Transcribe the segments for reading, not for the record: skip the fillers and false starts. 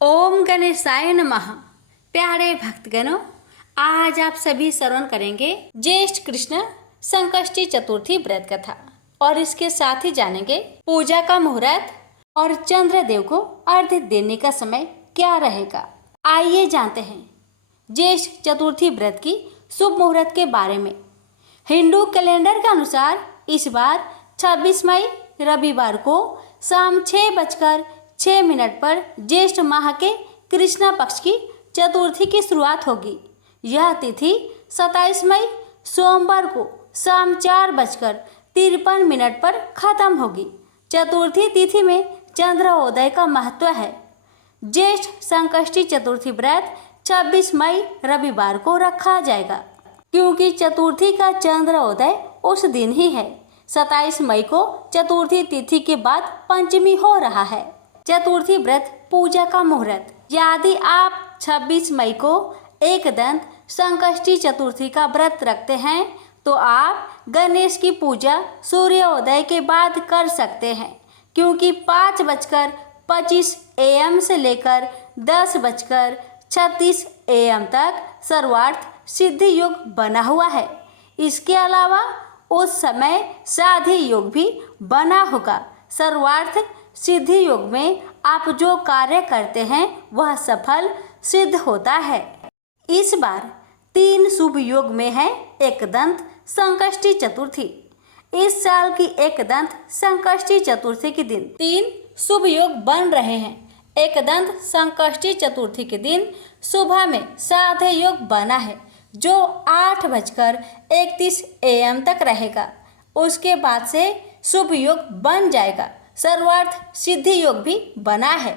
ओम गणेशाय नमः। प्यारे भक्तगणों, आज आप सभी श्रवण करेंगे ज्येष्ठ कृष्ण संकष्टी चतुर्थी व्रत कथा और इसके साथ ही जानेंगे पूजा का मुहूर्त और चंद्रदेव को अर्घ्य देने का समय क्या रहेगा। आइए जानते हैं ज्येष्ठ चतुर्थी व्रत की शुभ मुहूर्त के बारे में। हिंदू कैलेंडर के अनुसार इस बार 26 मई रविवार को शाम 6:06 पर ज्येष्ठ माह के कृष्णा पक्ष की चतुर्थी की शुरुआत होगी। यह तिथि 27 मई सोमवार को शाम 4:53 पर खत्म होगी। चतुर्थी तिथि में चंद्रोदय का महत्व है। ज्येष्ठ संकष्टी चतुर्थी व्रत 26 मई रविवार को रखा जाएगा क्योंकि चतुर्थी का चंद्रोदय उस दिन ही है। 27 मई को चतुर्थी तिथि के बाद पंचमी हो रहा है। चतुर्थी व्रत पूजा का मुहूर्त। यदि आप 26 मई को एकदंत संकष्टी चतुर्थी का व्रत रखते हैं तो आप गणेश की पूजा सूर्योदय के बाद कर सकते हैं क्योंकि 5:25 AM से लेकर 10:36 AM तक सर्वार्थ सिद्धि योग बना हुआ है। इसके अलावा उस समय साध्य योग भी बना होगा। सर्वार्थ सिद्धि योग में आप जो कार्य करते हैं वह सफल सिद्ध होता है। इस बार 3 शुभ योग में है एकदंत संकष्टी चतुर्थी। इस साल की एकदंत संकष्टी चतुर्थी के दिन 3 शुभ योग बन रहे हैं। एकदंत संकष्टी चतुर्थी के दिन सुबह में साध्य योग बना है जो 8:31 AM तक रहेगा। उसके बाद से शुभ योग बन जाएगा। सर्वार्थ सिद्धि योग भी बना है।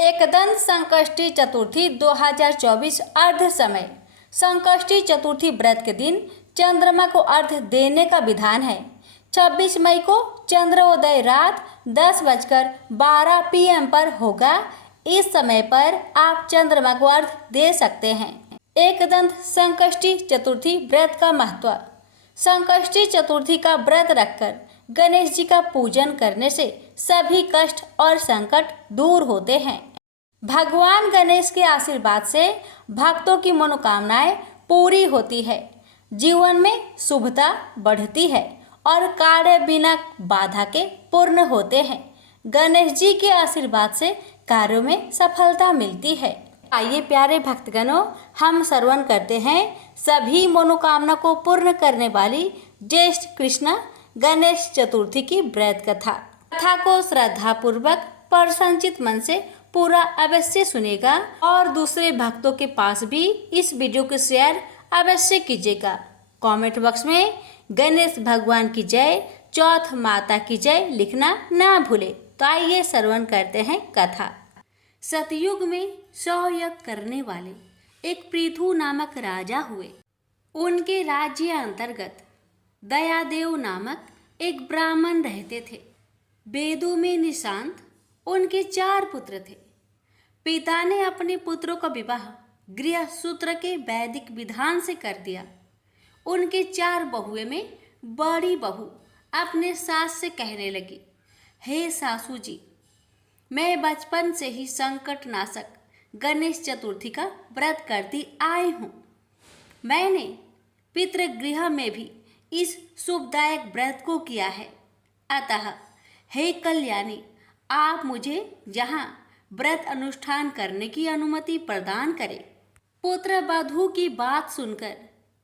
एकदंत संकष्टी चतुर्थी 2024 अर्घ समय। संकष्टी चतुर्थी व्रत के दिन चंद्रमा को अर्घ्य देने का विधान है। 26 मई को चंद्रोदय रात 10:12 PM पर होगा। इस समय पर आप चंद्रमा को अर्घ्य दे सकते हैं। एकदंत संकष्टी चतुर्थी व्रत का महत्व। संकष्टी चतुर्थी का व्रत रखकर गणेश जी का पूजन करने से सभी कष्ट और संकट दूर होते हैं। भगवान गणेश के आशीर्वाद से भक्तों की मनोकामनाएं पूरी होती है। जीवन में शुभता बढ़ती है और कार्य बिना बाधा के पूर्ण होते हैं। गणेश जी के आशीर्वाद से कार्यों में सफलता मिलती है। आइए प्यारे भक्तगणों, हम श्रवण करते हैं सभी मनोकामना को पूर्ण करने वाली ज्येष्ठ कृष्ण गणेश चतुर्थी की व्रत कथा। कथा को श्रद्धा पूर्वक प्रसन्नचित मन से पूरा अवश्य सुनेगा और दूसरे भक्तों के पास भी इस वीडियो को शेयर अवश्य कीजिएगा। कमेंट बॉक्स में गणेश भगवान की जय, चौथ माता की जय लिखना ना भूले। तो आइए श्रवण करते हैं कथा। सतयुग में 100 यज्ञ करने वाले एक पृथु नामक राजा हुए। उनके राज्य अंतर्गत दयादेव नामक एक ब्राह्मण रहते थे। वेदों में निशांत उनके 4 पुत्र थे। पिता ने अपने पुत्रों का विवाह गृह सूत्र के वैदिक विधान से कर दिया। उनके 4 बहुएं में बड़ी बहू अपने सास से कहने लगी, हे सासू जी, मैं बचपन से ही संकट नाशक गणेश चतुर्थी का व्रत करती आई हूँ। मैंने पितृगृह में भी इस शुभदायक व्रत को किया है। अतः हे कल्याणी, आप मुझे यहाँ व्रत अनुष्ठान करने की अनुमति प्रदान करें। पुत्र वधू की बात सुनकर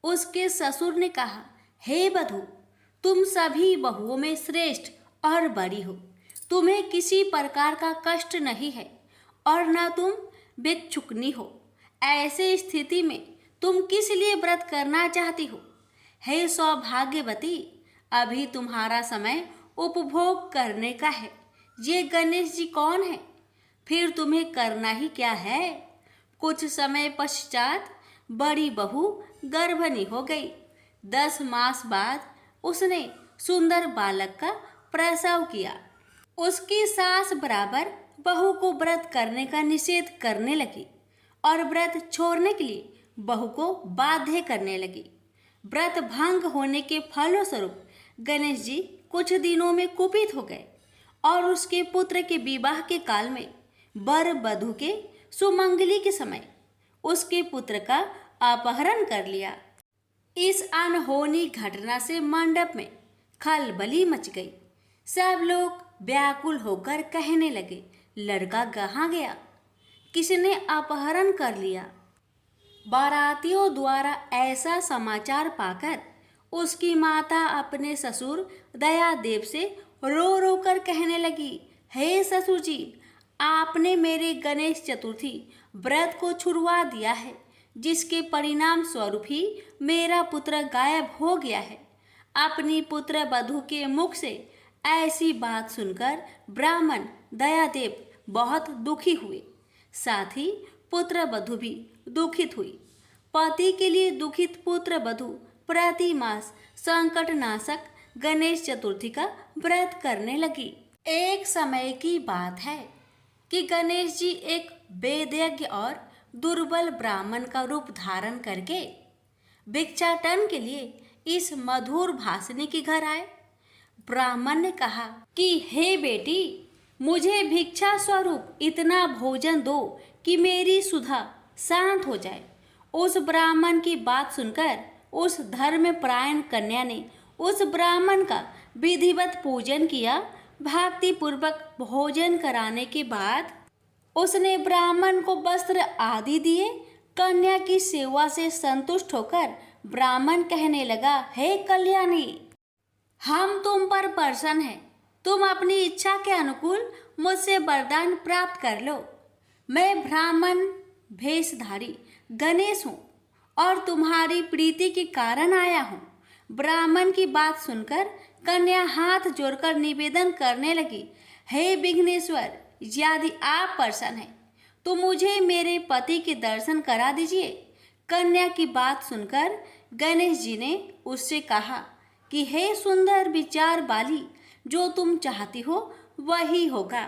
उसके ससुर ने कहा, हे वधू, तुम सभी बहुओं में श्रेष्ठ और बड़ी हो। तुम्हें किसी प्रकार का कष्ट नहीं है और न तुम भिक्षुकनी हो। ऐसे स्थिति में तुम किस लिए व्रत करना चाहती हो? हे सौभाग्यवती, अभी तुम्हारा समय उपभोग करने का है। ये गणेश जी कौन है? फिर तुम्हें करना ही क्या है? कुछ समय पश्चात बड़ी बहू गर्भिणी हो गई। 10 मास बाद उसने सुंदर बालक का प्रसव किया। उसकी सास बराबर बहू को व्रत करने का निषेध करने लगी और व्रत छोड़ने के लिए बहू को बाध्य करने लगी। व्रत भंग होने के फलस्वरूप गणेश जी कुछ दिनों में कुपित हो गए और उसके पुत्र के विवाह के काल में वर वधू के सुमंगली के समय उसके पुत्र का अपहरण कर लिया। इस अनहोनी घटना से मंडप में खलबली मच गई। सब लोग व्याकुल होकर कहने लगे, लड़का कहाँ गया? किसने अपहरण कर लिया? बारातियों द्वारा ऐसा समाचार पाकर उसकी माता अपने ससुर दयादेव से रो रो कर कहने लगी, हे ससुर जी, आपने मेरे गणेश चतुर्थी व्रत को छुड़वा दिया है, जिसके परिणाम स्वरूप ही मेरा पुत्र गायब हो गया है। अपनी पुत्र वधू के मुख से ऐसी बात सुनकर ब्राह्मण दयादेव बहुत दुखी हुए। साथ ही पुत्र वधू भी दुखित हुई। पति के लिए दुखित पुत्र वधू प्रति मास संकटनाशक गणेश चतुर्थी का व्रत करने लगी। एक समय की बात है कि गणेश जी एक वेदज्ञ और दुर्बल ब्राह्मण का रूप धारण करके भिक्षाटन के लिए इस मधुर भाषिनी के घर आए। ब्राह्मण ने कहा कि हे बेटी, मुझे भिक्षा स्वरूप इतना भोजन दो कि मेरी सुधा शांत हो जाए। उस ब्राह्मण की बात सुनकर उस धर्मपरायण कन्या ने उस ब्राह्मण का विधिवत पूजन किया। भक्ति पूर्वक भोजन कराने के बाद उसने ब्राह्मण को वस्त्र आदि दिए। कन्या की सेवा से संतुष्ट होकर ब्राह्मण कहने लगा, हे कल्याणी, हम तुम पर प्रसन्न हैं। तुम अपनी इच्छा के अनुकूल मुझसे वरदान प्राप्त कर लो। मैं ब्राह्मण भेषधारी गणेश हूँ और तुम्हारी प्रीति के कारण आया हूँ। ब्राह्मण की बात सुनकर कन्या हाथ जोड़कर निवेदन करने लगी, हे विघ्नेश्वर, यदि आप प्रसन्न हैं तो मुझे मेरे पति के दर्शन करा दीजिए। कन्या की बात सुनकर गणेश जी ने उससे कहा कि हे सुंदर विचार वाली, जो तुम चाहती हो वही होगा।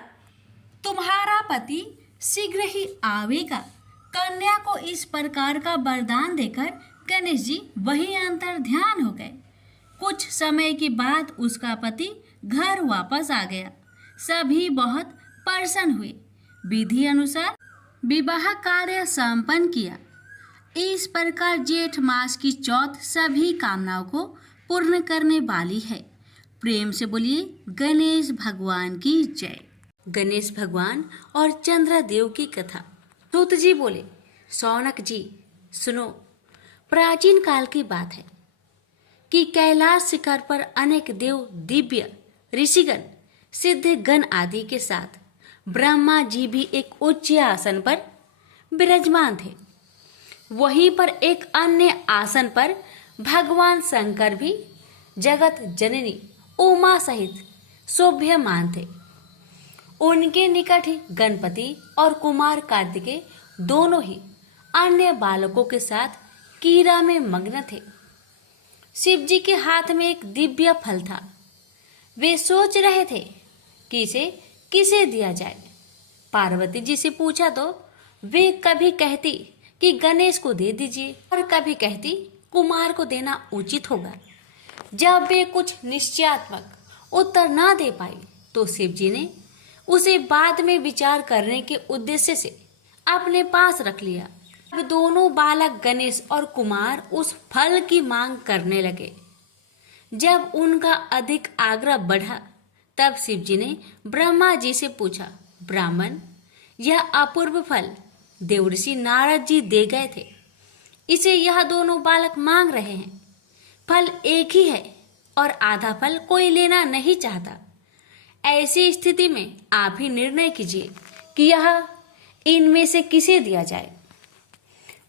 तुम्हारा पति शीघ्र ही आवेगा। कन्या को इस प्रकार का वरदान देकर गणेश जी वही अंतर ध्यान हो गए। कुछ समय के बाद उसका पति घर वापस आ गया। सभी बहुत प्रसन्न हुए। विधि अनुसार विवाह कार्य संपन्न किया। इस प्रकार जेठ मास की चौथ सभी कामनाओं को पूर्ण करने वाली है। प्रेम से बोलिए गणेश भगवान की जय। गणेश भगवान और चंद्रा देव की कथा। सूत जी बोले, शौनक जी सुनो, प्राचीन काल की बात है कि कैलाश शिखर पर अनेक देव, दिव्य ऋषिगण, सिद्ध गण आदि के साथ ब्रह्मा जी भी एक उच्च आसन पर विराजमान थे। वहीं पर एक अन्य आसन पर भगवान शंकर भी जगत जननी उमा सहित शोभ्यमान थे। उनके निकट ही गणपति और कुमार कार्तिकेय दोनों ही अन्य बालकों के साथ कीड़ा में मग्न थे। शिव जी के हाथ में एक दिव्य फल था। वे सोच रहे थे कि इसे किसे दिया जाए। पार्वती जी से पूछा तो वे कभी कहती कि गणेश को दे दीजिए और कभी कहती कुमार को देना उचित होगा। जब वे कुछ निश्चयात्मक उत्तर ना दे पाई तो शिव जी ने उसे बाद में विचार करने के उद्देश्य से अपने पास रख लिया। अब दोनों बालक गणेश और कुमार उस फल की मांग करने लगे। जब उनका अधिक आग्रह बढ़ा तब शिव जी ने ब्रह्मा जी से पूछा, ब्राह्मण, यह अपूर्व फल देवर्षि नारद जी दे गए थे, इसे यह दोनों बालक मांग रहे हैं। फल एक ही है और आधा फल कोई लेना नहीं चाहता। ऐसी स्थिति में आप ही निर्णय कीजिए कि यह इनमें से किसे दिया जाए।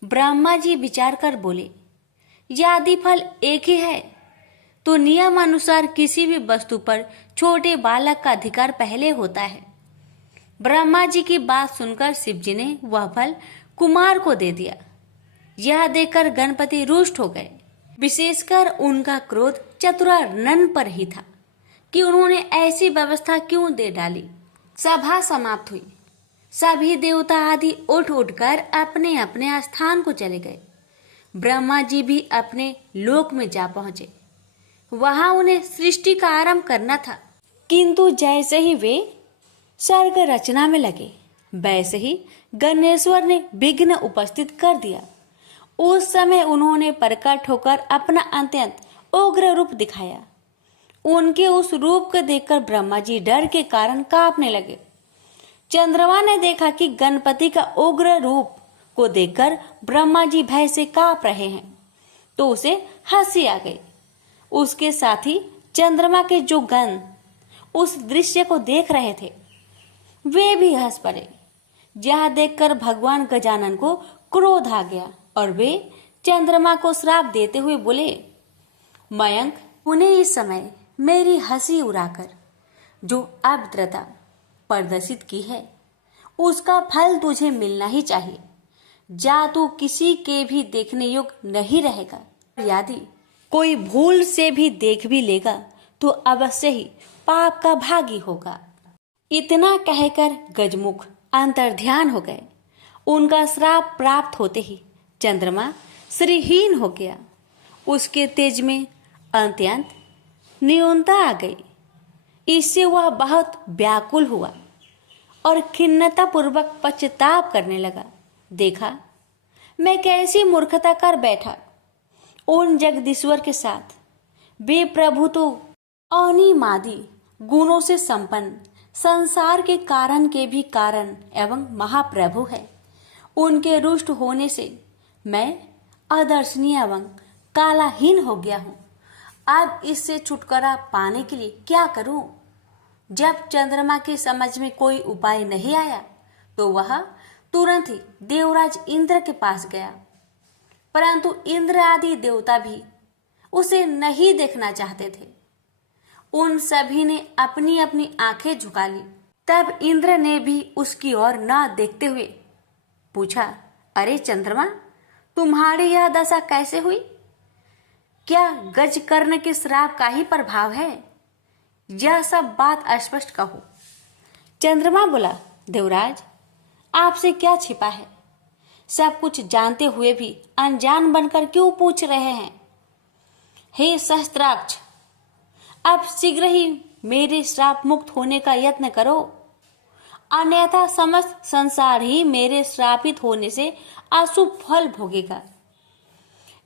ब्रह्मा जी विचार कर बोले, यदि फल एक ही है तो नियम अनुसार किसी भी वस्तु पर छोटे बालक का अधिकार पहले होता है। ब्रह्मा जी की बात सुनकर शिव जी ने वह फल कुमार को दे दिया। यह देखकर गणपति रुष्ट हो गए। विशेषकर उनका क्रोध चतुरानन पर ही था कि उन्होंने ऐसी व्यवस्था क्यों दे डाली। सभा समाप्त हुई। सभी देवता आदि उठ उठकर अपने अपने स्थान को चले गए। ब्रह्मा जी भी अपने लोक में जा पहुंचे। वहां उन्हें सृष्टि का आरंभ करना था, किंतु जैसे ही वे सर्ग रचना में लगे, वैसे ही गणेश्वर ने विघ्न उपस्थित कर दिया। उस समय उन्होंने प्रकट होकर अपना अत्यंत उग्र रूप दिखाया। उनके उस रूप को देखकर ब्रह्मा जी डर के कारण कांपने लगे। चंद्रमा ने देखा कि गणपति का उग्र रूप को देखकर ब्रह्मा जी भय से कांप रहे हैं, तो उसे हंसी आ गई। उसके साथ ही चंद्रमा के जो गण उस दृश्य को देख रहे थे वे भी हंस पड़े। यह देखकर भगवान गजानन को क्रोध आ गया और वे चंद्रमा को श्राप देते हुए बोले, मयंक, उन्हें इस समय मेरी हंसी उड़ाकर जो अभद्रता प्रदर्शित की है उसका फल तुझे मिलना ही चाहिए। जा तू किसी के भी देखने योग्य नहीं रहेगा। यदि कोई भूल से भी देख भी लेगा तो अवश्य ही पाप का भागी होगा। इतना कहकर गजमुख अंतर्ध्यान हो गए। उनका श्राप प्राप्त होते ही चंद्रमा श्रीहीन हो गया। उसके तेज में अत्यंत न्यूनता आ गई। इससे वह बहुत व्याकुल हुआ और खिन्नता पूर्वक पश्चाताप करने लगा। देखा, मैं कैसी मूर्खता कर बैठा। उन जगदीश्वर के साथ वे प्रभु तो अनिमादि गुणों से संपन्न, संसार के कारण के भी कारण एवं महाप्रभु है। उनके रुष्ट होने से मैं अदर्शनीय एवं कालाहीन हो गया हूँ। अब इससे छुटकारा पाने के लिए क्या करूं? जब चंद्रमा के समझ में कोई उपाय नहीं आया तो वह तुरंत ही देवराज इंद्र के पास गया, परंतु इंद्र आदि देवता भी उसे नहीं देखना चाहते थे। उन सभी ने अपनी अपनी आंखें झुका ली। तब इंद्र ने भी उसकी ओर न देखते हुए पूछा, अरे चंद्रमा, तुम्हारी यह दशा कैसे हुई? क्या गज कर्ण के श्राप का ही प्रभाव है? यह सब बात स्पष्ट कहो। चंद्रमा बोला, देवराज, आपसे क्या छिपा है? सब कुछ जानते हुए भी अनजान बनकर क्यों पूछ रहे हैं? हे सहस्त्राक्ष, अब शीघ्र ही मेरे श्राप मुक्त होने का यत्न करो, अन्यथा समस्त संसार ही मेरे श्रापित होने से अशुभ फल भोगेगा।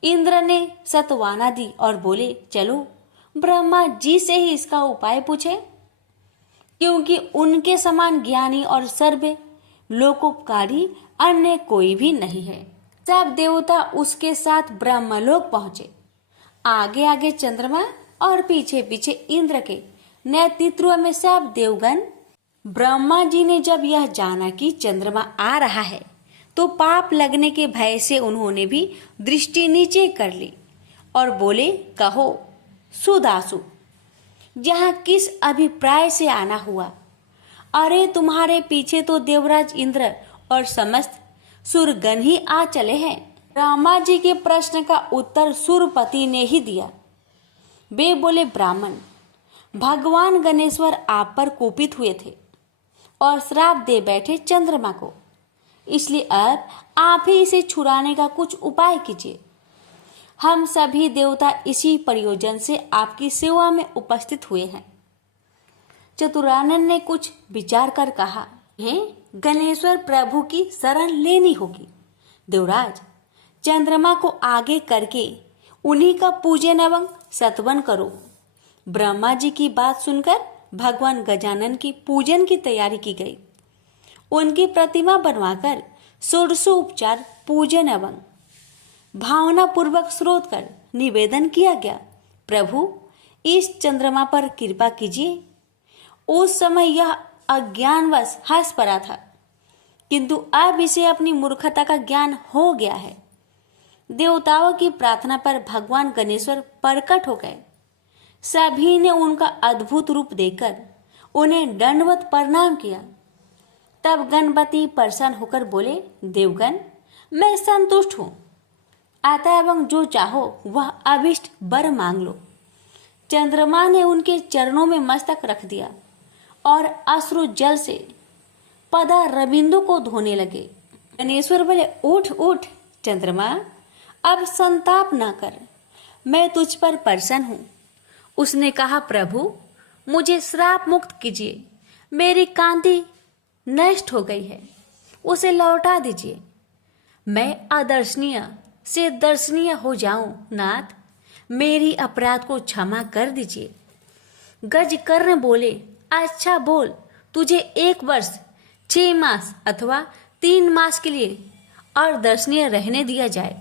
इंद्र ने सत्वाना दी और बोले, चलो ब्रह्मा जी से ही इसका उपाय पूछे, क्योंकि उनके समान ज्ञानी और सर्व लोकोपकारी अन्य कोई भी नहीं है। सब देवता उसके साथ ब्रह्मलोक पहुंचे। आगे आगे चंद्रमा और पीछे पीछे इंद्र के नेतृत्व में सब देवगण। ब्रह्मा जी ने जब यह जाना कि चंद्रमा आ रहा है तो पाप लगने के भय से उन्होंने भी दृष्टि नीचे कर ली और बोले, कहो सुदासु, यहाँ किस अभिप्राय से आना हुआ? अरे तुम्हारे पीछे तो देवराज इंद्र और समस्त सुरगण ही आ चले हैं। ब्रह्मा जी के प्रश्न का उत्तर सुरपति ने ही दिया। वे बोले, ब्राह्मण, भगवान गणेश्वर आप पर कुपित हुए थे और श्राप दे बैठे चंद्रमा को, इसलिए अब आप ही इसे छुड़ाने का कुछ उपाय कीजिए। हम सभी देवता इसी प्रयोजन से आपकी सेवा में उपस्थित हुए हैं। चतुरानन ने कुछ विचार कर कहा, हे गणेश्वर प्रभु की शरण लेनी होगी। देवराज, चंद्रमा को आगे करके उन्हीं का पूजन एवं सत्वन करो। ब्रह्मा जी की बात सुनकर भगवान गजानन की पूजन की तैयारी की गई। उनकी प्रतिमा बनवाकर षोडशोपचार पूजन एवं भावना पूर्वक स्रोत कर निवेदन किया गया, प्रभु इस चंद्रमा पर कृपा कीजिए। उस समय यह अज्ञानवश हंस पड़ा था, किंतु अब इसे अपनी मूर्खता का ज्ञान हो गया है। देवताओं की प्रार्थना पर भगवान गणेश्वर प्रकट हो गए। सभी ने उनका अद्भुत रूप देखकर उन्हें दंडवत प्रणाम किया। तब गणपति प्रसन्न होकर बोले, देवगण, मैं संतुष्ट हूँ, आता एवं जो चाहो वह अभिष्ट वर मांग लो। चंद्रमा ने उनके चरणों में मस्तक रख दिया और अश्रु जल से पदा रविंदु को धोने लगे। गणेश्वर बोले, उठ उठ चंद्रमा, अब संताप न कर, मैं तुझ पर प्रसन्न हूँ। उसने कहा, प्रभु मुझे श्राप मुक्त कीजिए, मेरी कांति नष्ट हो गई है। उसे लौटा दीजिए। मैं अदर्शनीय से दर्शनीय हो जाऊं नाथ, मेरी अपराध को क्षमा कर दीजिए। गज कर्ण बोले, अच्छा बोल, तुझे 1 वर्ष 6 मास अथवा 3 मास के लिए अदर्शनीय रहने दिया जाए,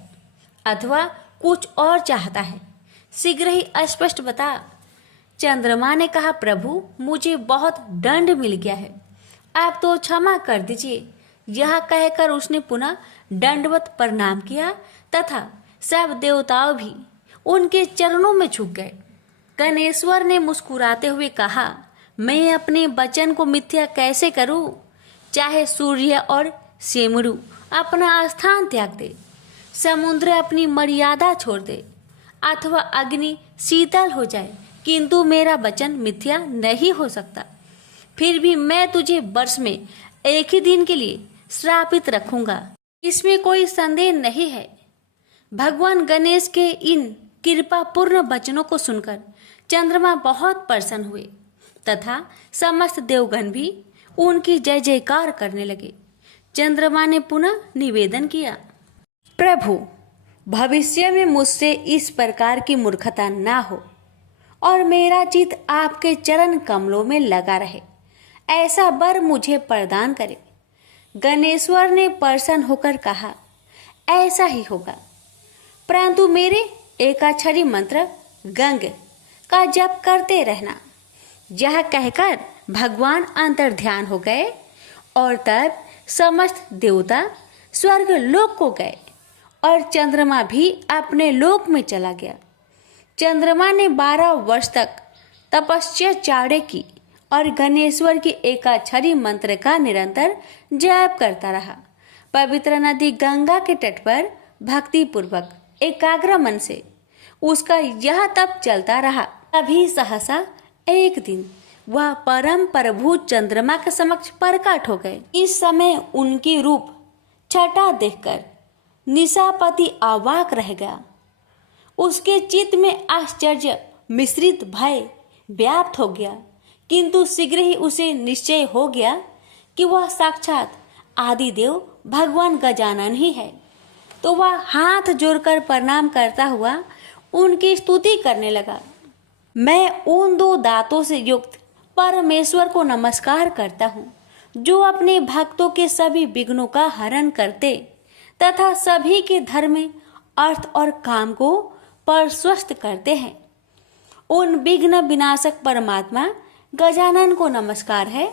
अथवा कुछ और चाहता है, शीघ्र ही स्पष्ट बता। चंद्रमा ने कहा, प्रभु मुझे बहुत दंड मिल गया है, आप तो क्षमा कर दीजिए। यह कहकर उसने पुनः दंडवत प्रणाम किया तथा सब देवताओं भी उनके चरणों में झुक गए। गणेश्वर ने मुस्कुराते हुए कहा, मैं अपने वचन को मिथ्या कैसे करूं? चाहे सूर्य और सेमरू अपना स्थान त्याग दे, समुद्र अपनी मर्यादा छोड़ दे, अथवा अग्नि शीतल हो जाए, किंतु मेरा वचन मिथ्या नहीं हो सकता। फिर भी मैं तुझे वर्ष में एक ही दिन के लिए श्रापित रखूंगा, इसमें कोई संदेह नहीं है। भगवान गणेश के इन कृपा पूर्ण वचनों को सुनकर चंद्रमा बहुत प्रसन्न हुए तथा समस्त देवगण भी उनकी जय जयकार करने लगे। चंद्रमा ने पुनः निवेदन किया, प्रभु भविष्य में मुझसे इस प्रकार की मूर्खता ना हो और मेरा चित्त आपके चरण कमलों में लगा रहे, ऐसा वर मुझे प्रदान करे। गणेश्वर ने प्रसन्न होकर कहा, ऐसा ही होगा, परंतु मेरे एकाक्षरी मंत्र गंग का जप करते रहना। यह कहकर भगवान अंतर्ध्यान हो गए और तब समस्त देवता स्वर्ग लोक को गए और चंद्रमा भी अपने लोक में चला गया। चंद्रमा ने 12 वर्ष तक तपस्या चाड़े की और गणेश्वर की एकाक्षरी मंत्र का निरंतर जप करता रहा। पवित्र नदी गंगा के तट पर भक्ति पूर्वक एकाग्र मन से उसका यह तप चलता रहा। तभी सहसा एक दिन वह परम प्रभु चंद्रमा के समक्ष प्रकट हो गए। इस समय उनकी रूप छटा देखकर निशापति अवाक रह गया। उसके चित्त में आश्चर्य मिश्रित भय व्याप्त हो गया, किंतु शीघ्र ही उसे निश्चय हो गया कि वह साक्षात आदिदेव भगवान गजानन ही है। तो वह हाथ जोड़कर प्रणाम करता हुआ उनकी स्तुति करने लगा। मैं उन 2 दांतों से युक्त परमेश्वर को नमस्कार करता हूँ, जो अपने भक्तों के सभी विघ्नों का हरण करते तथा सभी के धर्म, अर्थ और काम को प्रशस्त करते हैं। उन विघ्न विनाशक परमात्मा गजानन को नमस्कार है।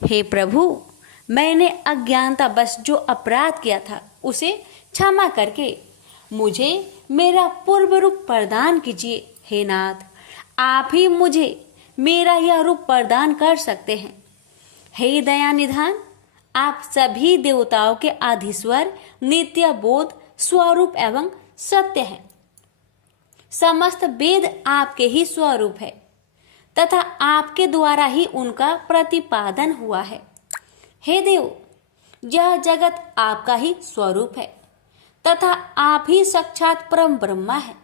हे प्रभु, मैंने अज्ञानतावश जो अपराध किया था उसे क्षमा करके मुझे मेरा पूर्व रूप प्रदान कीजिए। हे नाथ, आप ही मुझे मेरा यह रूप प्रदान कर सकते हैं। हे दया निधान, आप सभी देवताओं के आधीश्वर, नित्य बोध स्वरूप एवं सत्य हैं। समस्त वेद आपके ही स्वरूप है तथा आपके द्वारा ही उनका प्रतिपादन हुआ है। हे देव, यह जगत आपका ही स्वरूप है तथा आप ही साक्षात परम ब्रह्मा है।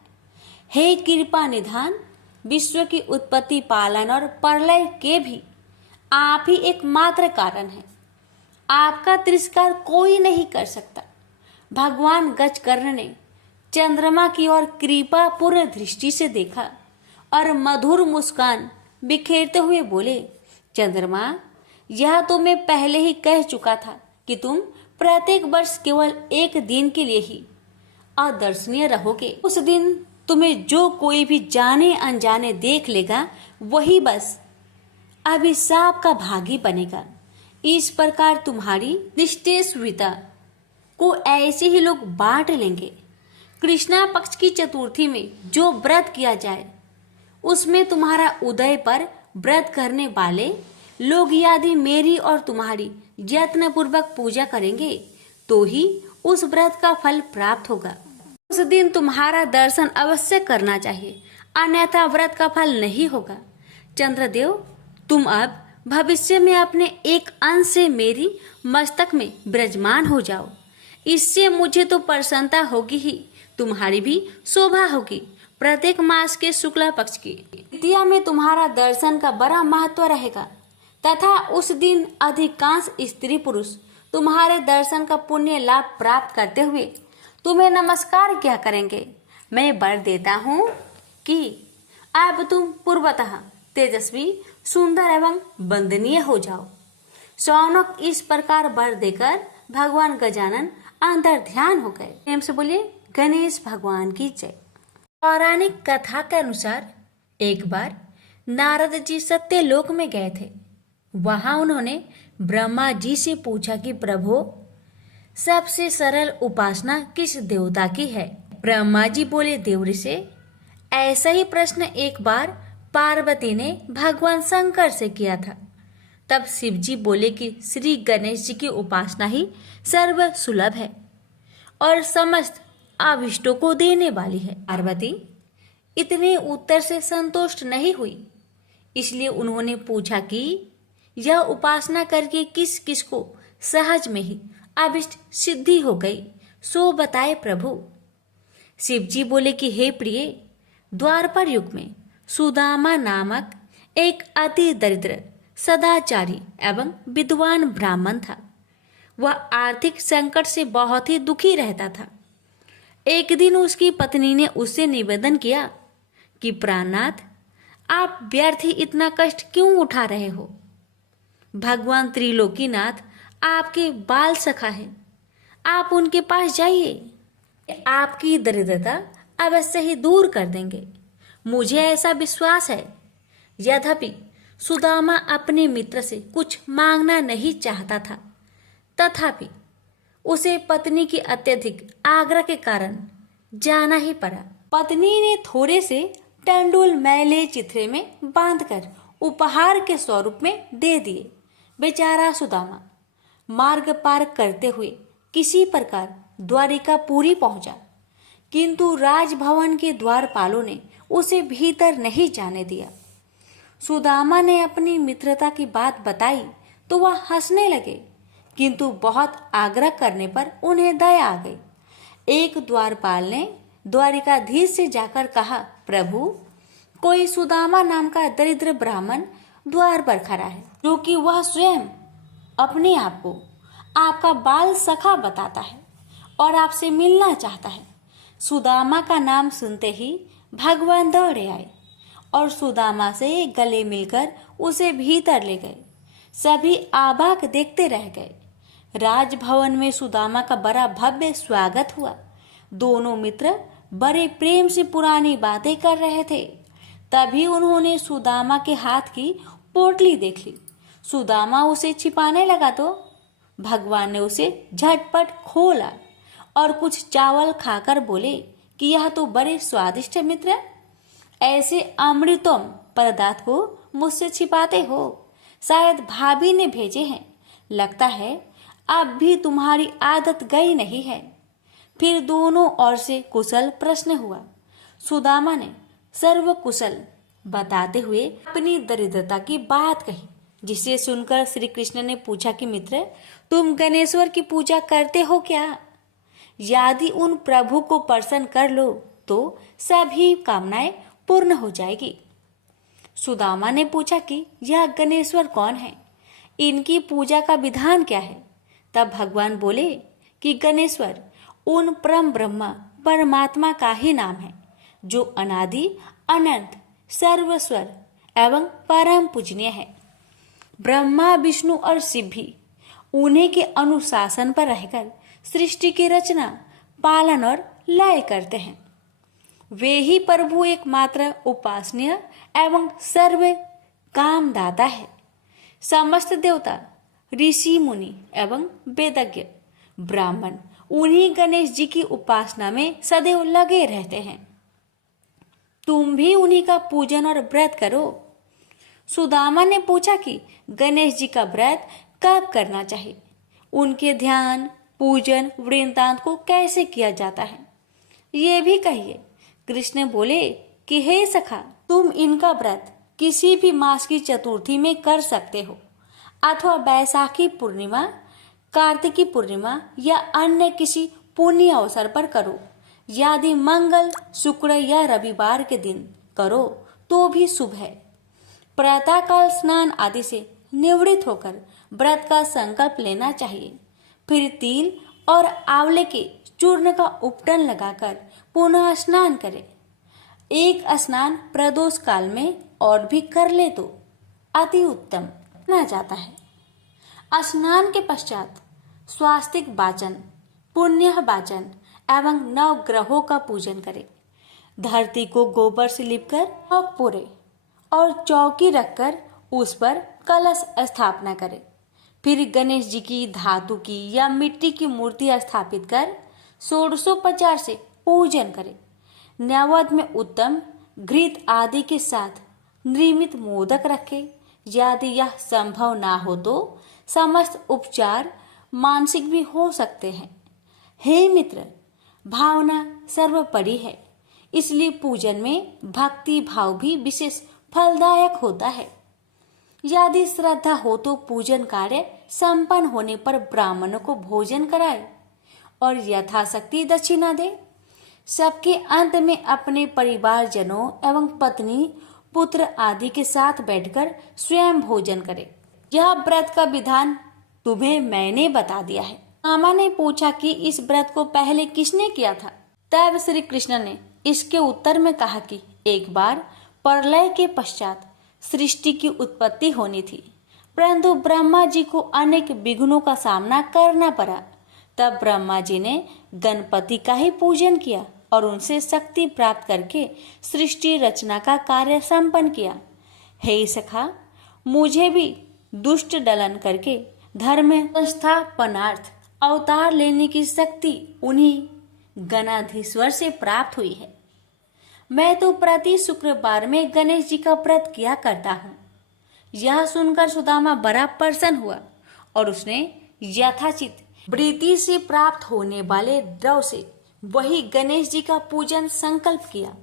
हे कृपा निधान, विश्व की उत्पत्ति, पालन और प्रलय के भी आप ही एकमात्र कारण है। आपका तिरस्कार कोई नहीं कर सकता। भगवान गजकर्ण ने चंद्रमा की ओर कृपा पूर्ण दृष्टि से देखा और मधुर मुस्कान बिखेरते हुए बोले, चंद्रमा, यह तो मैं पहले ही कह चुका था कि तुम प्रत्येक वर्ष केवल 1 दिन के लिए ही अदर्शनीय रहोगे। उस दिन तुम्हें जो कोई भी जाने अनजाने देख लेगा, वही बस अभिशाप का भागी बनेगा। इस प्रकार तुम्हारी निष्ठेषविता को ऐसे ही लोग बांट लेंगे। कृष्णा पक्ष की चतुर्थी में जो व्रत किया जाए, उसमें तुम्हारा उदय पर व्रत करने वाले लोग यदि मेरी और तुम्हारी यत्न पूर्वक पूजा करेंगे तो ही उस व्रत का फल प्राप्त होगा। उस दिन तुम्हारा दर्शन अवश्य करना चाहिए, अन्यथा व्रत का फल नहीं होगा। चंद्रदेव, तुम अब भविष्य में अपने एक अंश से मेरी मस्तक में विराजमान हो जाओ। इससे मुझे तो प्रसन्नता होगी ही, तुम्हारी भी शोभा होगी। प्रत्येक मास के शुक्ला पक्ष की तृतीया में तुम्हारा दर्शन का बड़ा महत्व रहेगा तथा उस दिन अधिकांश स्त्री पुरुष तुम्हारे दर्शन का पुण्य लाभ प्राप्त करते हुए तुम्हें नमस्कार क्या करेंगे। मैं वर देता हूँ कि अब तुम पूर्वतः तेजस्वी, सुंदर एवं वंदनीय हो जाओ। शौनक इस प्रकार वर देकर भगवान गजानन अंतर ध्यान हो गए। प्रेम से बोलिए गणेश भगवान की जय। पौराणिक कथा के अनुसार एक बार नारद जी सत्यलोक में गए थे। वहां उन्होंने ब्रह्मा जी से पूछा कि प्रभु, सबसे सरल उपासना किस देवता की है। ब्रह्मा जी बोले, देव ऋषि, ऐसा ही प्रश्न एक बार पार्वती ने भगवान शंकर से किया था। तब शिव जी बोले कि श्री गणेश जी की उपासना ही सर्व सुलभ है और समस्त अभिष्टों को देने वाली है। पार्वती इतने उत्तर से संतुष्ट नहीं हुई, इसलिए उन्होंने पूछा कि यह उपासना करके किस किस को सहज में ही अभिष्ट सिद्धि हो गई, सो बताए प्रभु। शिव जी बोले कि हे प्रिय, द्वापर युग में सुदामा नामक एक अति दरिद्र, सदाचारी एवं विद्वान ब्राह्मण था। वह आर्थिक संकट से बहुत ही दुखी रहता था। एक दिन उसकी पत्नी ने उससे निवेदन किया कि प्राणनाथ, आप व्यर्थ ही इतना कष्ट क्यों उठा रहे हो। भगवान त्रिलोकीनाथ आपके बाल सखा है, आप उनके पास जाइए, आपकी दरिद्रता अवश्य ही दूर कर देंगे। मुझे ऐसा विश्वास है। यद्यपि सुदामा अपने मित्र से कुछ मांगना नहीं चाहता था, तथापि उसे पत्नी की अत्यधिक आग्रह के कारण जाना ही पड़ा। पत्नी ने थोड़े से टंडूल मैले चिथड़े में बांधकर उपहार के स्वरूप में दे दिए। बेचारा सुदामा मार्ग पार करते हुए किसी प्रकार द्वारिकापुरी पहुंचा, किंतु राजभवन के द्वारपालों ने उसे भीतर नहीं जाने दिया। सुदामा ने अपनी मित्रता की बात बताई तो वह हंसने लगे, किंतु बहुत आग्रह करने पर उन्हें दया आ गई। एक द्वारपाल ने द्वारिकाधीश से जाकर कहा, प्रभु, कोई सुदामा नाम का दरिद्र ब्राह्मण द्वार पर खड़ा है, जो कि वह स्वयं अपने आप को आपका बाल सखा बताता है और आपसे मिलना चाहता है। सुदामा का नाम सुनते ही भगवान दौड़े आए और सुदामा से गले मिलकर उसे भीतर ले गए। सभी आबाक देखते रह गए। राजभवन में सुदामा का बड़ा भव्य स्वागत हुआ। दोनों मित्र बड़े प्रेम से पुरानी बातें कर रहे थे। तभी उन्होंने सुदामा के हाथ की पोटली देख ली। सुदामा उसे छिपाने लगा तो भगवान ने उसे झटपट खोला और कुछ चावल खाकर बोले कि यह तो बड़े स्वादिष्ट मित्र, ऐसे अमृतम पदार्थ को मुझसे छिपाते हो। शायद भाभी ने भेजे हैं। लगता है अब भी तुम्हारी आदत गई नहीं है। फिर दोनों ओर से कुशल प्रश्न हुआ। सुदामा ने सर्व कुशल बताते हुए अपनी दरिद्रता की बात कही, जिसे सुनकर श्री कृष्ण ने पूछा कि मित्र, तुम गणेश्वर की पूजा करते हो क्या? यदि उन प्रभु को प्रसन्न कर लो तो सभी कामनाएं पूर्ण हो जाएगी। सुदामा ने पूछा कि यह गणेश्वर कौन है, इनकी पूजा का विधान क्या है? तब भगवान बोले कि गणेश्वर उन परम ब्रह्मा परमात्मा का ही नाम है, जो अनादि अनंत सर्वस्वर एवं परम पूजनीय है। ब्रह्मा, विष्णु और शिव भी उन्हीं के अनुशासन पर रहकर सृष्टि की रचना, पालन और लय करते हैं। वे ही प्रभु एकमात्र उपासनीय एवं सर्व कामदाता है। समस्त देवता, ऋषि मुनि एवं वेदज्ञ ब्राह्मण उन्हीं गणेश जी की उपासना में सदैव लगे रहते हैं। तुम भी उन्हीं का पूजन और व्रत करो। सुदामा ने पूछा कि गणेश जी का व्रत कब करना चाहिए, उनके ध्यान, पूजन वृंतांत को कैसे किया जाता है, ये भी कहिए। कृष्ण बोले कि हे सखा, तुम इनका व्रत किसी भी मास की चतुर्थी में कर सकते हो, अथवा बैसाखी पूर्णिमा, कार्तिकी पूर्णिमा या अन्य किसी पुण्य अवसर पर करो। यदि मंगल, शुक्र या रविवार के दिन करो तो भी शुभ है। प्रातःकाल स्नान आदि से निवृत्त होकर व्रत का संकल्प लेना चाहिए। फिर तिल और आंवले के चूर्ण का उपटन लगाकर पुनः स्नान करें। एक स्नान प्रदोष काल में और भी कर ले तो अति उत्तम माना जाता है। स्नान के पश्चात स्वास्तिक वाचन, पुण्य वाचन एवं नवग्रहों का पूजन करें। धरती को गोबर से लिपकर चौक पूरे और चौकी रखकर उस पर कलश स्थापना करें। फिर गणेश जी की धातु की या मिट्टी की मूर्ति स्थापित कर षोडशोपचार से पूजन करें। नैवेद्य में उत्तम घृत आदि के साथ निर्मित मोदक रखें। यदि यह संभव ना हो तो समस्त उपचार मानसिक भी हो सकते हैं। हे मित्र, भावना सर्वोपरि है, इसलिए पूजन में भक्ति भाव भी विशेष फलदायक होता है। यदि श्रद्धा हो तो पूजन कार्य संपन्न होने पर ब्राह्मणों को भोजन कराए और यथाशक्ति दक्षिणा दे। सबके अंत में अपने परिवारजनों एवं पत्नी, पुत्र आदि के साथ बैठकर स्वयं भोजन करे। यह व्रत का विधान तुम्हें मैंने बता दिया है। मामा ने पूछा कि इस व्रत को पहले किसने किया था? तब श्री कृष्ण ने इसके उत्तर में कहा कि एक बार प्रलय के पश्चात सृष्टि की उत्पत्ति होनी थी, परंतु ब्रह्मा जी को अनेक विघ्नों का सामना करना पड़ा। तब ब्रह्मा जी ने गणपति का ही पूजन किया और उनसे शक्ति प्राप्त करके सृष्टि रचना का कार्य संपन्न किया। हे सखा, मुझे भी दुष्ट दलन करके धर्म संस्थापनार्थ अवतार लेने की शक्ति उन्हीं गणाधीश्वर से प्राप्त हुई है। मैं तो प्रति शुक्रवार में गणेश जी का व्रत किया करता हूँ। यह सुनकर सुदामा बड़ा प्रसन्न हुआ और उसने यथाचित वृत्ति से प्राप्त होने वाले द्रव्य से वही गणेश जी का पूजन संकल्प किया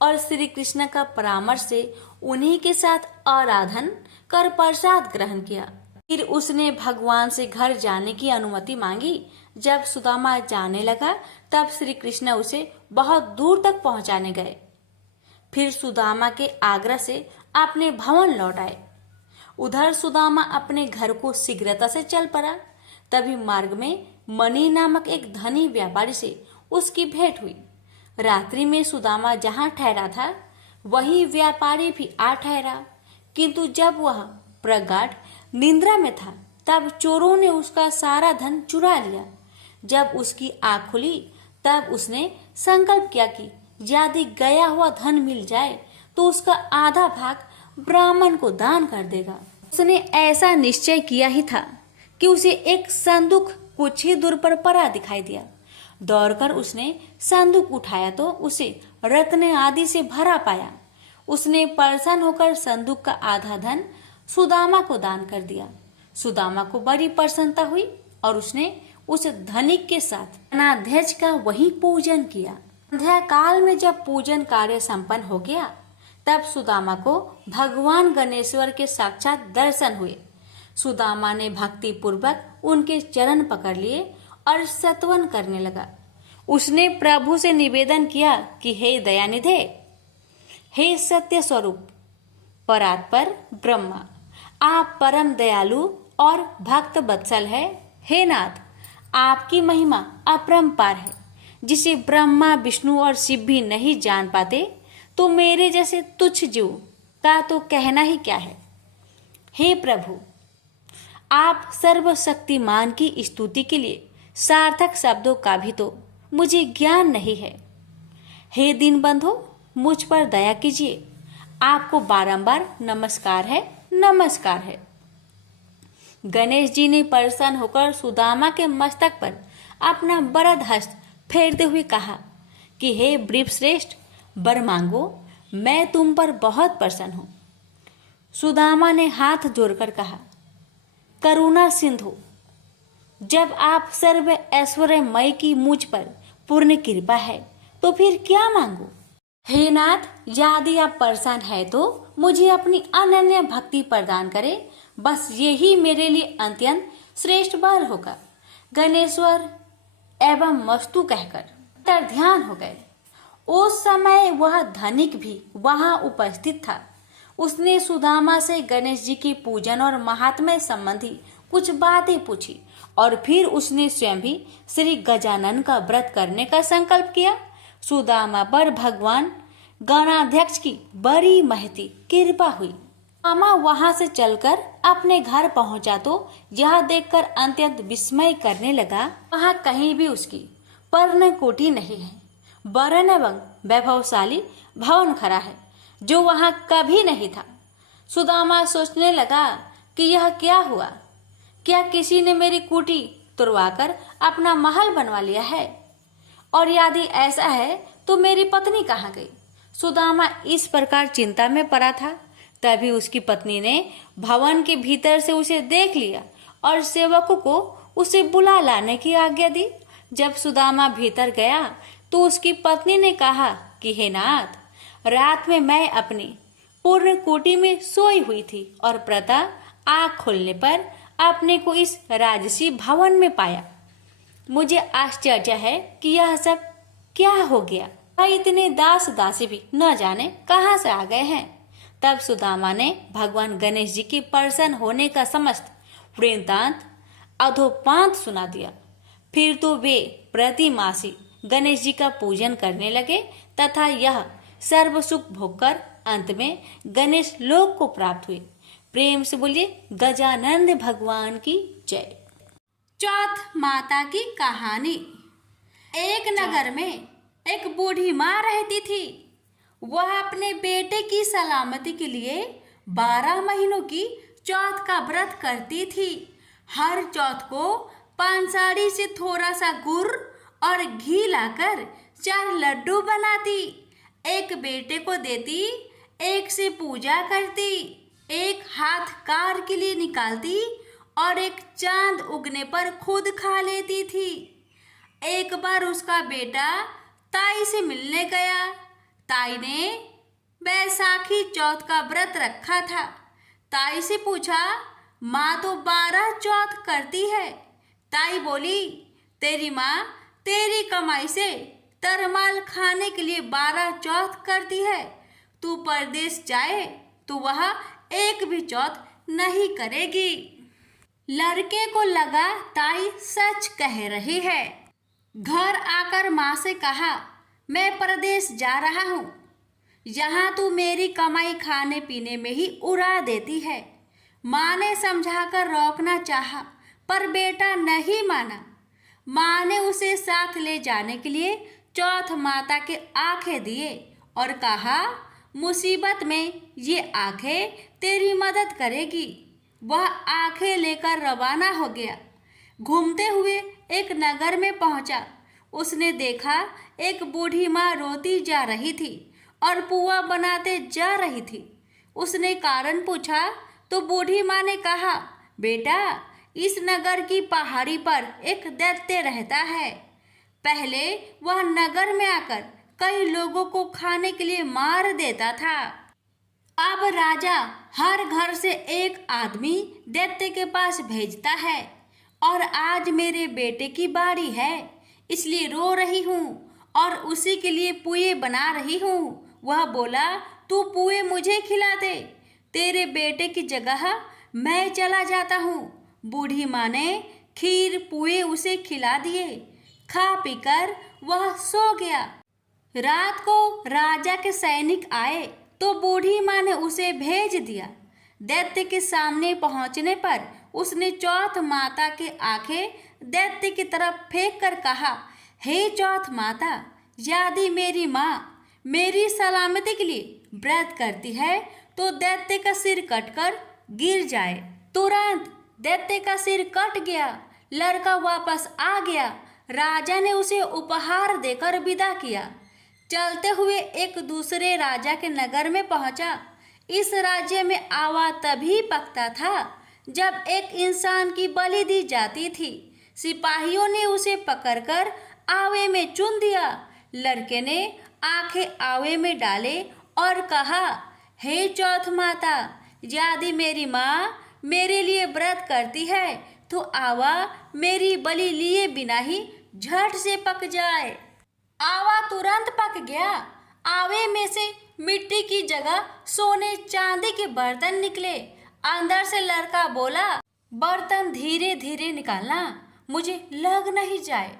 और श्री कृष्ण का परामर्श से उन्हीं के साथ आराधन कर प्रसाद ग्रहण किया। फिर उसने भगवान से घर जाने की अनुमति मांगी। जब सुदामा जाने लगा तब श्री कृष्ण उसे बहुत दूर तक पहुंचाने गए। फिर सुदामा के आग्रह से अपने भवन लौट आए। उधर सुदामा अपने घर को शीघ्रता से चल पड़ा। तभी मार्ग में मणि नामक एक धनी व्यापारी से उसकी भेंट हुई। रात्रि में सुदामा जहाँ ठहरा था वही व्यापारी भी आ ठहरा, किंतु जब वह प्रगाढ़ निद्रा में था तब चोरों ने उसका सारा धन चुरा लिया। जब उसकी आँख खुली तब उसने संकल्प किया कि यदि गया हुआ धन मिल जाए तो उसका आधा भाग ब्राह्मण को दान कर देगा। उसने ऐसा निश्चय किया ही था कि उसे एक संदूक कुछ ही दूर पर पड़ा दिखाई दिया। दौड़कर उसने संदूक उठाया तो उसे रत्न आदि से भरा पाया। उसने प्रसन्न होकर संदूक का आधा धन सुदामा को दान कर दिया। सुदामा को बड़ी प्रसन्नता हुई और उसने उस धनिक के साथ गणाध्यक्ष का वही पूजन किया। संध्या काल में जब पूजन कार्य संपन्न हो गया तब सुदामा को भगवान गणेश्वर के साक्षात दर्शन हुए। सुदामा ने भक्ति पूर्वक उनके चरण पकड़ लिए और स्तवन करने लगा। उसने प्रभु से निवेदन किया कि हे दयानिधे, हे सत्य स्वरूप परात्पर ब्रह्मा, आप परम दयालु और भक्त वत्सल है। हे नाथ, आपकी महिमा अपरंपार है, जिसे ब्रह्मा, विष्णु और शिव भी नहीं जान पाते, तो मेरे जैसे तुच्छ जीव का तो कहना ही क्या है। हे प्रभु, आप सर्वशक्तिमान की स्तुति के लिए सार्थक शब्दों का भी तो मुझे ज्ञान नहीं है। हे दीनबंधु, मुझ पर दया कीजिए। आपको बारंबार नमस्कार है, नमस्कार है। गणेश जी ने प्रसन्न होकर सुदामा के मस्तक पर अपना वरद हस्त फेरते हुए कहा कि हे वृषश्रेष्ठ, वर मांगो, मैं तुम पर बहुत प्रसन्न हूँ। सुदामा ने हाथ जोड़कर कहा, करुणा सिंधु, जब आप सर्व ऐश्वर्यमय की मुझ पर पूर्ण कृपा है तो फिर क्या मांगू। हे नाथ, यदि आप प्रसन्न है तो मुझे अपनी अनन्य भक्ति प्रदान करे। बस यही मेरे लिए अत्यंत श्रेष्ठ वर होगा। गणेश्वर एवं मस्तु कहकर तर ध्यान हो गए। उस समय वह धनिक भी वहां उपस्थित था। उसने सुदामा से गणेश जी के पूजन और महात्म्य संबंधी कुछ बातें पूछी और फिर उसने स्वयं भी श्री गजानन का व्रत करने का संकल्प किया। सुदामा पर भगवान गणाध्यक्ष की बड़ी महती कृपा हुई। मामा वहां से चलकर अपने घर पहुंचा तो यह देखकर अत्यंत विस्मय करने लगा, वहां कहीं भी उसकी पर्णकुटी नहीं है, वरन एवं वैभवशाली भवन खड़ा है जो वहां कभी नहीं था। सुदामा सोचने लगा कि यह क्या हुआ, क्या किसी ने मेरी कुटी तुड़वाकर अपना महल बनवा लिया है, और यदि ऐसा है तो मेरी पत्नी कहाँ गई। सुदामा इस प्रकार चिंता में पड़ा था। तभी उसकी पत्नी ने भवन के भीतर से उसे देख लिया और सेवकों को उसे बुला लाने की आज्ञा दी। जब सुदामा भीतर गया तो उसकी पत्नी ने कहा कि हे नाथ, रात में मैं अपनी पूर्ण कोटी में सोई हुई थी और प्रातः आँख खोलने पर अपने को इस राजसी भवन में पाया। मुझे आश्चर्य है कि यह सब क्या हो गया, इतने दास दासी भी न जाने कहाँ से आ गए हैं। तब सुदामा ने भगवान गणेश जी के प्रसन्न होने का समस्त वृत्तांत अधोपांत सुना दिया। फिर तो वे प्रतिमासी गणेश जी का पूजन करने लगे तथा यह सर्व सुख भोगकर अंत में गणेश लोक को प्राप्त हुए। प्रेम से बोलिए गजानंद भगवान की जय। चौथ माता की कहानी। एक नगर में एक बूढ़ी माँ रहती थी। वह अपने बेटे की सलामती के लिए 12 महीनों की चौथ का व्रत करती थी। हर चौथ को पानसाड़ी से थोड़ा सा गुड़ और घी लाकर 4 लड्डू बनाती, एक बेटे को देती, एक से पूजा करती, एक हाथ कार के लिए निकालती और एक चांद उगने पर खुद खा लेती थी। एक बार उसका बेटा ताई से मिलने गया। ताई ने बैसाखी चौथ का व्रत रखा था। ताई से पूछा, माँ तो 12 चौथ करती है। ताई बोली, तेरी माँ तेरी कमाई से तरमाल खाने के लिए 12 चौथ करती है। तू परदेश जाए तो वह एक भी चौथ नहीं करेगी। लड़के को लगा ताई सच कह रही है। घर आकर माँ से कहा, मैं परदेश जा रहा हूँ, यहाँ तू मेरी कमाई खाने पीने में ही उड़ा देती है। माँ ने समझाकर रोकना चाहा पर बेटा नहीं माना। माँ ने उसे साथ ले जाने के लिए चौथ माता के आंखें दिए और कहा, मुसीबत में ये आंखें तेरी मदद करेगी। वह आंखें लेकर रवाना हो गया। घूमते हुए एक नगर में पहुंचा। उसने देखा एक बूढ़ी माँ रोती जा रही थी और पुआ बनाते जा रही थी। उसने कारण पूछा तो बूढ़ी माँ ने कहा, बेटा, इस नगर की पहाड़ी पर एक दैत्य रहता है। पहले वह नगर में आकर कई लोगों को खाने के लिए मार देता था। अब राजा हर घर से एक आदमी दैत्य के पास भेजता है और आज मेरे बेटे की बारी है, इसलिए रो रही हूँ और उसी के लिए पुए बना रही हूँ। वह बोला, तू पुए मुझे खिला दे, तेरे बेटे की जगह मैं चला जाता हूँ। बूढ़ी माँ ने खीर पुए उसे खिला दिए। खा पीकर वह सो गया। रात को राजा के सैनिक आए तो बूढ़ी माँ ने उसे भेज दिया। दैत्य के सामने पहुँचने पर उसने चौथ माता के आंखें दैत्य की तरफ फेंक कर कहा, हे चौथ माता, यदि मेरी माँ मेरी सलामती के लिए व्रत करती है तो दैत्य का सिर कटकर गिर जाए। तुरंत दैत्य का सिर कट गया। लड़का वापस आ गया। राजा ने उसे उपहार देकर विदा किया। चलते हुए एक दूसरे राजा के नगर में पहुंचा। इस राज्य में आवा तभी पकता था जब एक इंसान की बलि दी जाती थी। सिपाहियों ने उसे पकड़कर आवे में चुन दिया। लड़के ने आंखें आवे में डाले और कहा, हे चौथ माता, यदि मेरी माँ मेरे लिए व्रत करती है तो आवा मेरी बलि लिए बिना ही झट से पक जाए। आवा तुरंत पक गया। आवे में से मिट्टी की जगह सोने चांदी के बर्तन निकले। अंदर से लड़का बोला, बर्तन धीरे धीरे निकालना, मुझे लग नहीं जाए।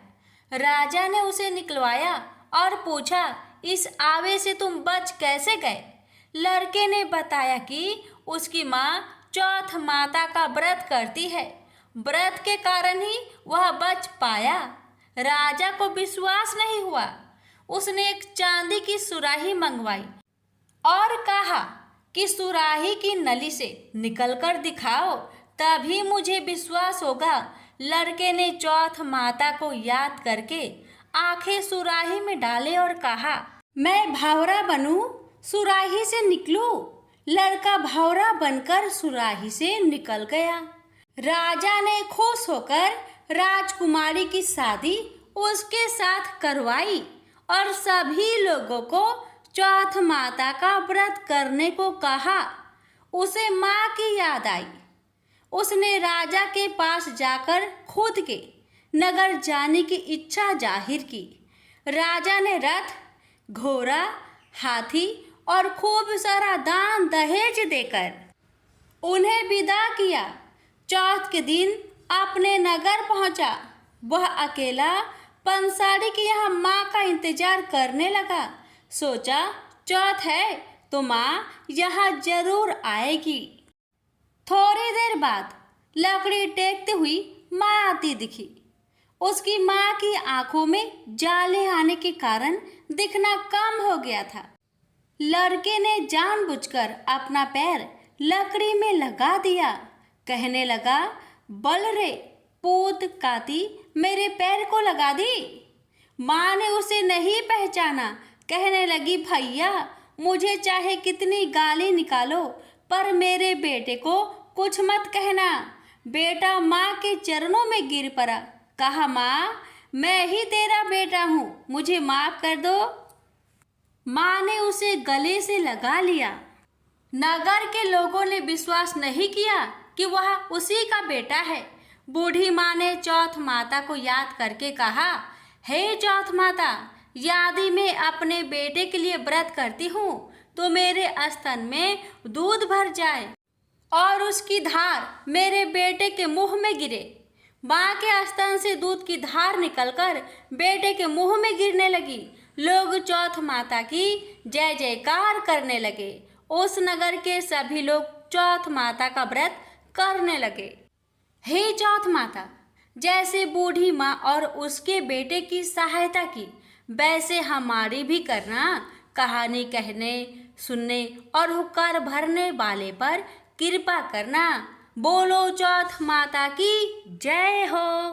राजा ने उसे निकलवाया और पूछा, इस आवे से तुम बच कैसे गए? लड़के ने बताया कि उसकी माँ चौथ माता का व्रत करती है, व्रत के कारण ही वह बच पाया। राजा को विश्वास नहीं हुआ। उसने एक चांदी की सुराही मंगवाई और कहा कि सुराही की नली से निकलकर दिखाओ, तभी मुझे विश्वास होगा। लड़के ने चौथ माता को याद करके आंखें सुराही में डाले और कहा, मैं भावरा बनूं, सुराही से निकलूं। लड़का भावरा बनकर सुराही से निकल गया। राजा ने खुश होकर राजकुमारी की शादी उसके साथ करवाई और सभी लोगों को चौथ माता का व्रत करने को कहा। उसे माँ की याद आई। उसने राजा के पास जाकर खुद के नगर जाने की इच्छा जाहिर की। राजा ने रथ, घोड़ा, हाथी और खूब सारा दान दहेज देकर उन्हें विदा किया। चौथ के दिन अपने नगर पहुंचा। वह अकेला पंसारी के यहाँ माँ का इंतजार करने लगा। सोचा, चौथ है तो माँ यहाँ जरूर आएगी। थोड़ी देर बाद लकड़ी टेकते हुई माँ आती दिखी। उसकी माँ की आंखों में जाले आने के कारण दिखना कम हो गया था। लड़के ने जानबूझकर अपना पैर लकड़ी में लगा दिया। कहने लगा, बल रे पूत काती, मेरे पैर को लगा दी। माँ ने उसे नहीं पहचाना। कहने लगी, भैया मुझे चाहे कितनी गाली निकालो पर मेरे बेटे को कुछ मत कहना। बेटा माँ के चरणों में गिर पड़ा। कहा, माँ मैं ही तेरा बेटा हूँ, मुझे माफ कर दो। माँ ने उसे गले से लगा लिया। नगर के लोगों ने विश्वास नहीं किया कि वह उसी का बेटा है। बूढ़ी माँ ने चौथ माता को याद करके कहा, हे चौथ माता, यदि मैं अपने बेटे के लिए व्रत करती हूँ तो मेरे स्तन में दूध भर जाए और उसकी धार मेरे बेटे के मुंह में गिरे। माँ के स्तन से दूध की धार निकलकर बेटे के मुंह में गिरने लगी। लोग चौथ माता की जय जयकार करने लगे। उस नगर के सभी लोग चौथ माता का व्रत करने लगे। हे चौथ माता, जैसे बूढ़ी माँ और उसके बेटे की सहायता की, वैसे हमारी भी करना। कहानी कहने, सुनने और हुक्कार भरने वाले पर कृपा करना। बोलो चौथ माता की जय हो।